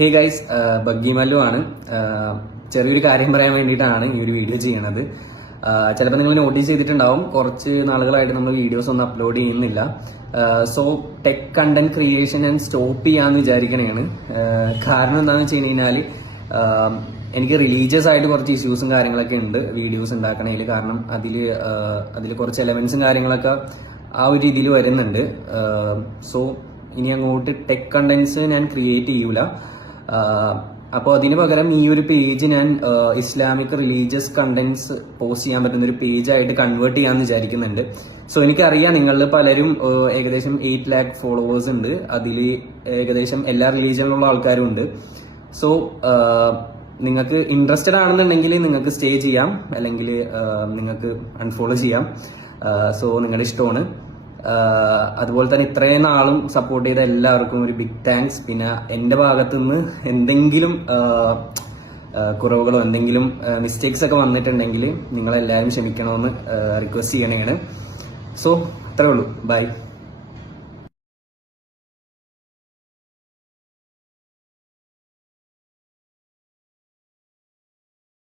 Hey guys buggy Mallu ആണ്. Uh, ചെറിയൊരു കാര്യം പറയാൻ വേണ്ടിയിട്ടാണ് ഈ ഒരു വീഡിയോ ചെയ്യണത്. ചിലപ്പോൾ നിങ്ങൾ നോട്ടീസ് ചെയ്തിട്ടുണ്ടാവും കുറച്ച് നാളുകളായിട്ട് നമ്മൾ വീഡിയോസ് ഒന്നും അപ്ലോഡ് ചെയ്യുന്നില്ല. സോ ടെക് കണ്ടന്റ് ക്രിയേഷൻ ഞാൻ സ്റ്റോപ്പ് ചെയ്യാന്ന് വിചാരിക്കണേണ്. Uh, കാരണം എന്താണെന്ന് വെച്ച് കഴിഞ്ഞാൽ എനിക്ക് റിലീജിയസ് ആയിട്ട് കുറച്ച് ഇഷ്യൂസും കാര്യങ്ങളൊക്കെ ഉണ്ട് വീഡിയോസ് ഉണ്ടാക്കണതിൽ കാരണം അതിൽ അതിൽ കുറച്ച് എലമെന്റ്സും കാര്യങ്ങളൊക്കെ ആ ഒരു രീതിയിൽ വരുന്നുണ്ട്. സോ ഇനി അങ്ങോട്ട് ടെക് കണ്ടന്റ്സ് ഞാൻ ക്രിയേറ്റ് ചെയ്യൂല. അപ്പോൾ അതിന് പകരം ഈ ഒരു പേജ് ഞാൻ ഇസ്ലാമിക് റിലീജിയസ് കണ്ടന്റ്സ് പോസ്റ്റ് ചെയ്യാൻ പറ്റുന്ന ഒരു പേജായിട്ട് കൺവേർട്ട് ചെയ്യാമെന്ന് വിചാരിക്കുന്നുണ്ട്. സോ എനിക്കറിയാം നിങ്ങളിൽ പലരും ഏകദേശം എയ്റ്റ് ലാക്ക് ഫോളോവേഴ്സ് ഉണ്ട്. അതിൽ ഏകദേശം എല്ലാ റിലീജിയനിലുള്ള ആൾക്കാരും ഉണ്ട്. സോ നിങ്ങൾക്ക് ഇൻട്രസ്റ്റഡ് ആണെന്നുണ്ടെങ്കിൽ നിങ്ങൾക്ക് സ്റ്റേ ചെയ്യാം. അല്ലെങ്കിൽ നിങ്ങൾക്ക് അൺഫോളോ ചെയ്യാം. സോ നിങ്ങളുടെ ഇഷ്ടമാണ്. അതുപോലെ തന്നെ ഇത്രയും നാളും സപ്പോർട്ട് ചെയ്ത എല്ലാവർക്കും ഒരു ബിഗ് താങ്ക്സ് പിന്നെ എന്റെ ഭാഗത്തു നിന്ന് എന്തെങ്കിലും കുറവുകളോ എന്തെങ്കിലും മിസ്റ്റേക്സ് ഒക്കെ വന്നിട്ടുണ്ടെങ്കിൽ നിങ്ങളെല്ലാവരും ക്ഷമിക്കണമെന്ന് റിക്വസ്റ്റ് ചെയ്യണേണ്. സോ അത്രേ ഉള്ളൂ. ബൈ